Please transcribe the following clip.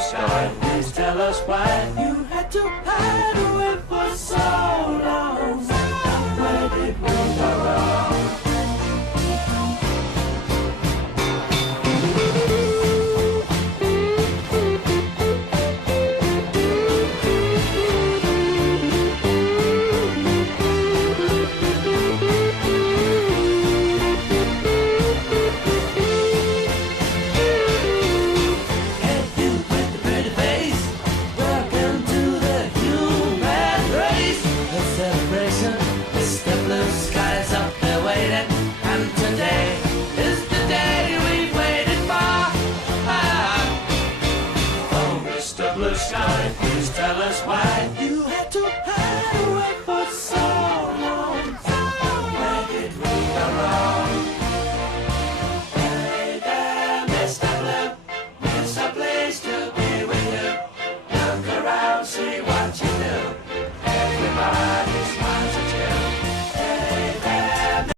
sky. Please tell us why you had to hide away for so long. Where did we go wrong? Sky, please tell us why you had to hide away for so long. Where did we go wrong? Hey there, Mr. Blue.